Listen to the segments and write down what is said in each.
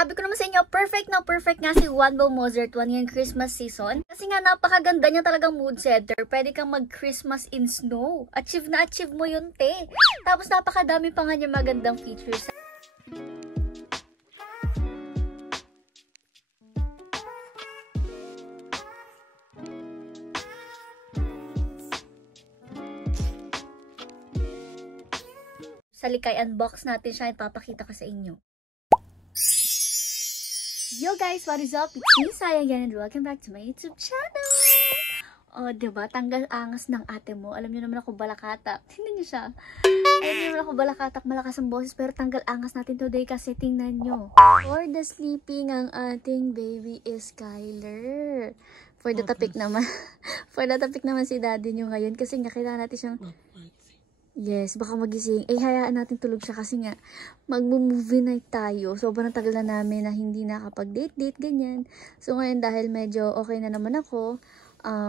Sabi ko naman sa inyo, perfect nga si Wanbo Mozart One ngayong Christmas season. Kasi nga napakaganda niya talagang mood setter. Pwede kang mag-Christmas in snow. Achieve na achieve mo yun, te. Tapos napakadami pa nga niya magandang features. Sa likay, unbox natin siya. Ipapakita ko sa inyo. Yo guys, what is up? It's me, Saya again, and welcome back to my YouTube channel! Oh, diba? Tanggal angas ng ate mo. Alam niyo naman ako balakatak. Tingnan niyo siya. Alam niyo naman ako balakatak, malakas ang boses, pero tanggal angas natin today kasi tingnan niyo. For the sleeping, ang ating baby is Kyler. For the topic naman. For the topic naman si daddy niyo ngayon kasi nga kailangan natin siyang... Yes, baka magising. Eh, hayaan natin tulog siya kasi nga mag-movie night tayo. Sobrang tagal na namin na hindi nakapag-date, ganyan. So, ngayon dahil medyo okay na naman ako,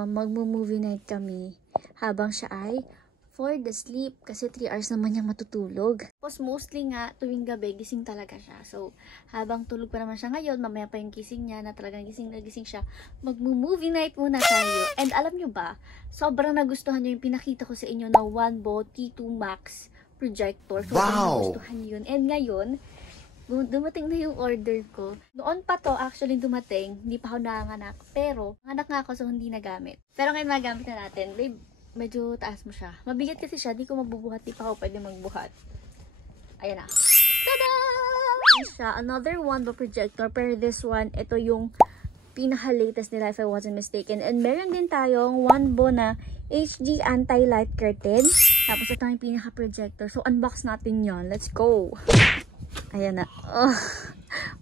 mag-movie night kami habang siya ay for the sleep. Kasi 3 hours naman niya matutulog. Tapos mostly nga, tuwing gabi, gising talaga siya. So, habang tulog pa naman siya ngayon, mamaya pa yung gising niya na talagang gising na gising siya, mag-movie night muna tayo. And alam nyo ba, sobrang nagustuhan nyo yung pinakita ko sa inyo na Wanbo T2 Max projector. Sobrang nagustuhan yun. And ngayon, dumating na yung order ko. Noon pa to actually dumating, hindi pa ako nanganak. Pero, nanganak nga ako so hindi nagamit. Pero ngayon nagamit na natin. Babe, medyo taas mo siya. Mabigat kasi siya, di ko mabubuhat, di pa ako pwede magbuhat. Ayan na. Tada! Ayan siya, another Wanbo projector. Pero this one, ito yung pinaka-latest nila if I wasn't mistaken. And meron din tayong Wanbo na HD anti-light curtain. Tapos ito yung pinaka-projector. So, unbox natin yon. Let's go! Ayan na. Oh.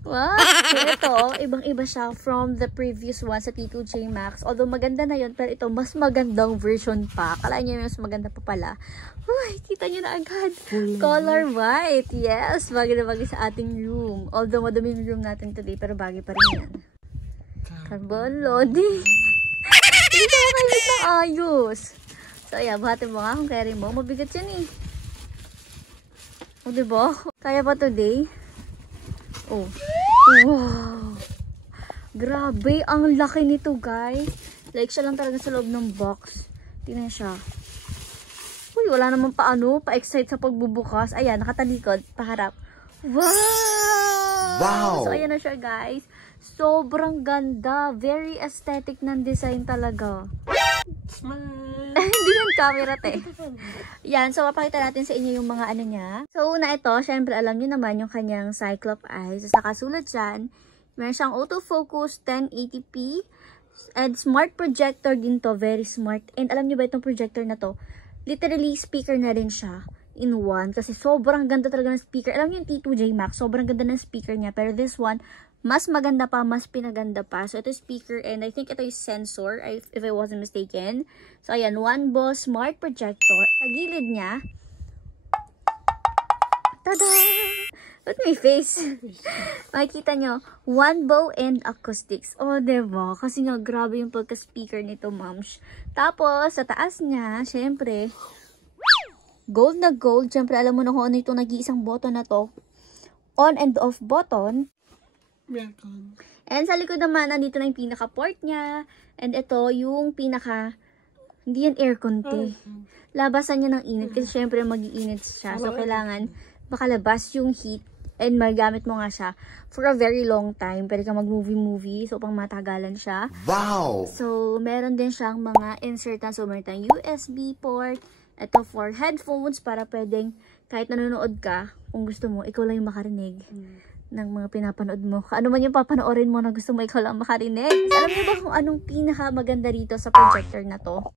Wow! So, ito, ibang-iba siya from the previous one sa T2J Max. Although, maganda na yun, pero ito, mas magandang version pa. Kala nyo mas maganda pa pala. Uy, kita nyo na agad. Color white. Yes, bagay na bagay sa ating room. Although, madumi yung room natin today, pero bagay pa rin yan. Carbon loading. Hindi ka makalit ng ayos. So, ayan, buhatin mo nga kung carry mo. Mabigat yan eh. O, diba? Kaya pa today? Oh. Wow. Grabe, ang laki nito, guys. Like, siya lang talaga sa loob ng box. Tingnan siya. Uy, wala naman pa-excite sa pagbubukas. Ayan, nakatalikod, paharap. Wow! Wow! So, ayan na siya, guys. Sobrang ganda. Very aesthetic ng design talaga. Hindi yung camera, te. Yan, so mapakita natin sa inyo yung mga ano niya. So, una ito, syempre alam niyo naman yung kanyang Cyclop eyes. So, nakasulat dyan, meron siyang autofocus 1080p and smart projector din to, very smart. And alam niyo ba itong projector na to, literally speaker na rin siya in one kasi sobrang ganda talaga ng speaker. Alam niyo yung T2J Max, sobrang ganda ng speaker niya, pero this one, mas maganda pa, mas pinaganda pa. So, ito yung speaker and I think ito yung sensor, if I wasn't mistaken. So, ayan, Wanbo Smart Projector. Sa gilid niya, tada! Look at my face. Makikita nyo, Wanbo and acoustics. Oh, diba? Kasi nga, grabe yung pagka-speaker nito, mams. Tapos, sa taas niya, syempre, gold na gold. Syempre, alam mo na kung ano itong nag-iisang button na to. On and off button. And sa likod naman, nandito na yung pinaka-port niya. And ito, yung pinaka, hindi yan aircon, te. Labasan niya ng init kasi syempre mag-iinit siya. So, kailangan makalabas yung heat and magamit mo nga siya for a very long time. Pwede ka mag-movie. So, pang matagalan siya. Wow! So, meron din siyang mga insertan. So, meron tayong USB port. Ito for headphones para pwedeng kahit nanonood ka, kung gusto mo, ikaw lang yung makarinig ng mga pinapanood mo. Ano man yung papanoorin mo na gusto mo ikaw lang makarinig. Alam niyo ba kung anong pinaka maganda rito sa projector na to?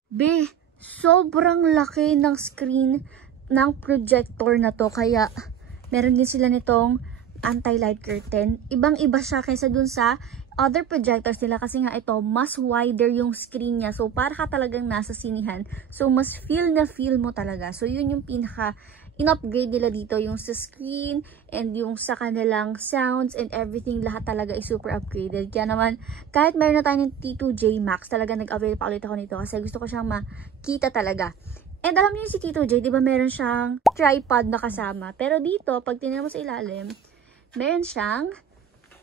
Sobrang laki ng screen ng projector na to. Kaya meron din sila nitong anti-light curtain. Ibang-iba siya kaysa dun sa other projectors nila kasi nga ito, mas wider yung screen niya. So, para ka talagang nasa sinihan. So, mas feel mo talaga. So, yun yung pinaka in-upgrade nila dito, yung sa screen and yung sa kanilang sounds and everything, lahat talaga is super upgraded. Kaya naman, kahit meron na tayo ng T2J Max, talaga nag-avail pa ulit ako nito kasi gusto ko siyang makita talaga. And alam niyo yung si T2J, di ba meron siyang tripod na kasama. Pero dito, pag tinignan mo sa ilalim, meron siyang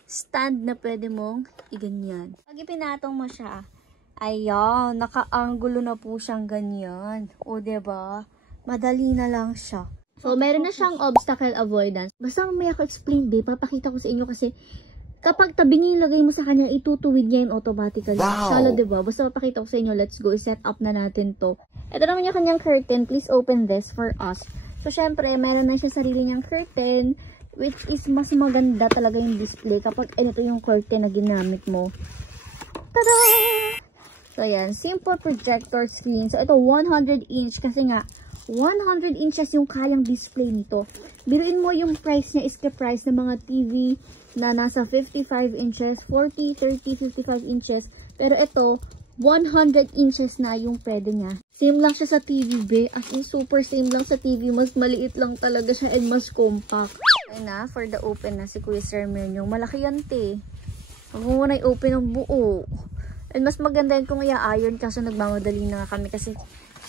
stand na pwede mong iganyan. Pag ipinatong mo siya, ayan, naka-angulo na po siyang ganyan. O, diba? Madali na lang siya. So, meron na siyang obstacle avoidance. Basta mamaya ko explain, babe. Papakita ko sa inyo kasi kapag tabing ilagay mo sa kanya, itutuwid niya yun automatically. Wow! Shala, diba? Basta papakita ko sa inyo. Let's go. I-set up na natin to. Ito naman yung kanyang curtain. Please open this for us. So, syempre, meron na siya sarili niyang curtain, which is mas maganda talaga yung display kapag ito yung curtain na ginamit mo. Tada! So, ayan. Simple projector screen. So, ito 100 inch kasi nga, 100 inches yung kayang display nito. Biruin mo yung price niya is the price ng mga TV na nasa 55 inches, 40, 30, 55 inches. Pero ito, 100 inches na yung pwede niya. Same lang siya sa TV, be. As in, super same lang sa TV. Mas maliit lang talaga siya and mas compact. Ayun na, for the open na si Kuya Sir Menyo. Malaki yan, te. Huwag mo muna i-open ang buo. And mas maganda yun kung i-iron kaso nagmamadali na kami kasi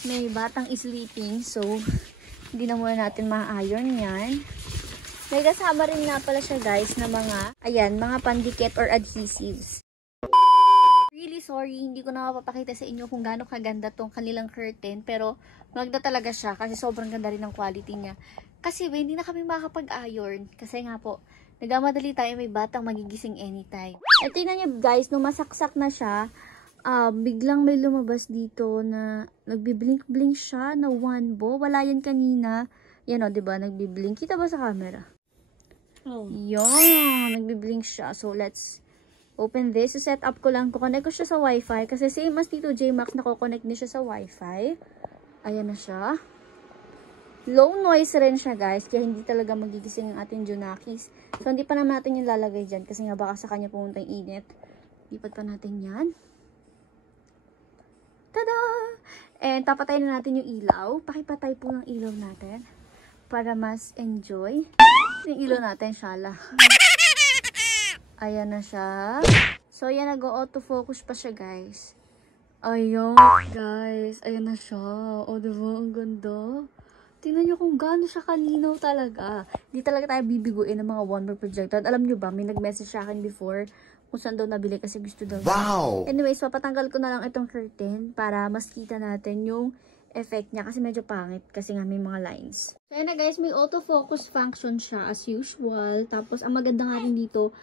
may batang sleeping, so hindi na muna natin ma-iron yan. May kasama rin nga pala siya guys na mga, ayan, mga pandikit or adhesives. Really sorry, hindi ko na mapapakita sa inyo kung gaano kaganda tong kanilang curtain, pero maganda talaga siya kasi sobrang ganda rin ng quality niya. Kasi hindi na kami makakapag-iron kasi nga po, nagmamadali tayo, may batang magigising anytime. At tingnan niyo guys, nung masaksak na siya, biglang may lumabas dito na nagbiblink-blink siya na one bow. Wala yan kanina. Yan o, diba? Nagbiblink. Kita ba sa camera? Oh. Yan. Nagbiblink siya. So, let's open this. So, set up ko lang. Kukonect ko siya sa wifi. Kasi same as dito, JMax, nakukonect din siya sa wifi. Ayan na siya. Low noise rin siya, guys. Kaya hindi talaga magigising ang ating Junakis. So, hindi pa naman natin yung lalagay dyan. Kasi nga baka sa kanya pumunta yung init. Lipat pa natin yan. Tada! And papatayin na natin yung ilaw. Pakipatay po ng ilaw natin para mas enjoy yung ilaw natin, shala. Ayan na siya. So, ayan, nag-auto-focus pa siya, guys. Ayun, guys. Ayan na siya. O, diba? Ang ganda. Tingnan nyo kung gaano siya kalinaw talaga. Hindi talaga tayo bibiguin ng mga one-more projector. At alam nyo ba, may nag-message sa akin before kung saan daw nabili kasi gusto daw. Wow! Anyways, papatanggal ko na lang itong curtain para mas kita natin yung effect niya kasi medyo pangit kasi nga may mga lines. So, ayan na guys, may autofocus function siya as usual. Tapos, ang maganda nga rin dito,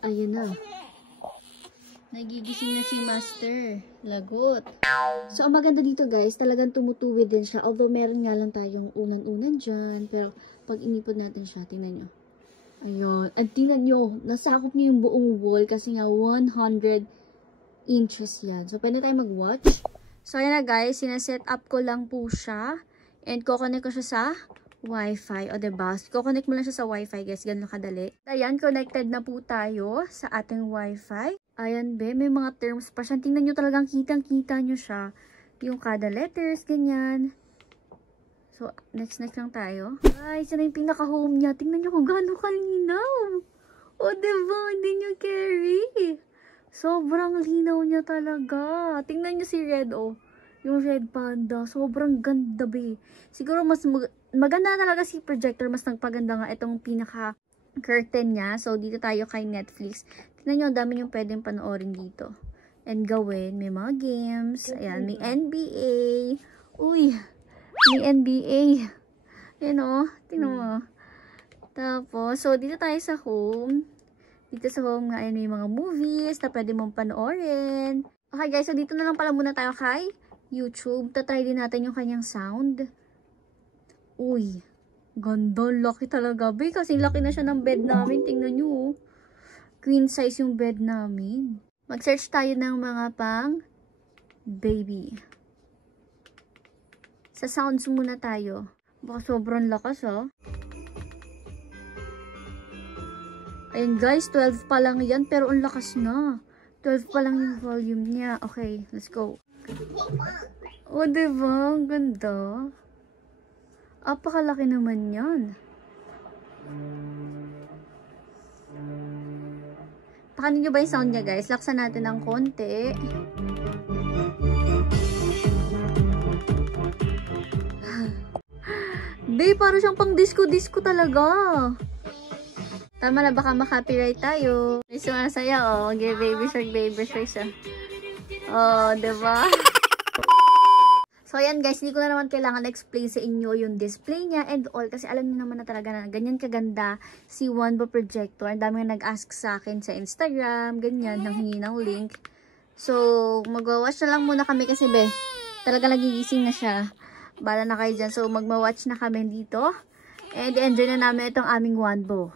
ayan na. Nagigising na si Master. Lagot. So, ang maganda dito guys, talagang tumutuwid din siya. Although, meron nga lang tayong unan-unan dyan. Pero, pag inipod natin siya, tingnan nyo. Ayun. At tingnan nyo, nasakop niyo yung buong wall kasi nga 100 inches yan. So, pwede tayo mag-watch. So, ayan na guys, sinaset up ko lang po siya. And, kukonek ko siya sa Wi-Fi. O, diba? Kukonek mo lang siya sa Wi-Fi guys. Ganun kadali. Ayan, connected na po tayo sa ating Wi-Fi. Ayan, be. May mga terms pa siya. Tingnan nyo talagang kitang-kita nyo siya. Yung kada letters, ganyan. So, next lang tayo. Guys, yan na yung pinaka-home niya. Tingnan nyo kung gaano kalinaw. O, diba? Hindi nyo carry. Sobrang linaw niya talaga. Tingnan nyo si Red, oh. Yung Red Panda. Sobrang ganda, be. Siguro mas maganda talaga si projector. Mas nagpaganda nga itong pinaka-curtain niya. So, dito tayo kay Netflix. Tingnan nyo, ang dami yung pwedeng panoorin dito. And gawin. May mga games. Ayan, may NBA. Uy. May NBA. Ayan o. Tingnan mo. Tapos, so, dito tayo sa home. Dito sa home nga, ayan, may mga movies na pwede mong panoorin. Okay guys, so dito na lang pala muna tayo kay YouTube. Tatry din natin yung kanyang sound. Uy. Ganda. Laki talaga. Be, kasi laki na siya ng bed namin. Tingnan nyo. Queen size yung bed namin. Mag-search tayo ng mga pang baby. Sa sounds muna tayo. Baka sobrang lakas, oh. Ayun guys, 12 pa lang yan, pero ang lakas na. 12 pa lang yung volume niya. Okay, let's go. O, diba? Ang ganda. Apakalaki naman yan. Pakanin nyo ba yung sound niya guys? Laksan natin ng konti. Be, parang siyang pang disco-disco talaga. Tama na, baka makapiright tayo. May sumasaya, oh. Baby shark siya. Oh, diba? So, ayan guys, hindi ko na naman kailangan explain sa inyo yung display niya and all. Kasi alam niyo naman na talaga na ganyan kaganda si Wanbo projector. Ang dami nga nag-ask sa akin sa Instagram, ganyan, nang hingi ng link. So, magwa-watch na lang muna kami kasi talaga nagigising na siya. Bala na kayo dyan. So, magma-watch na kami dito. And enjoy na namin itong aming Wanbo.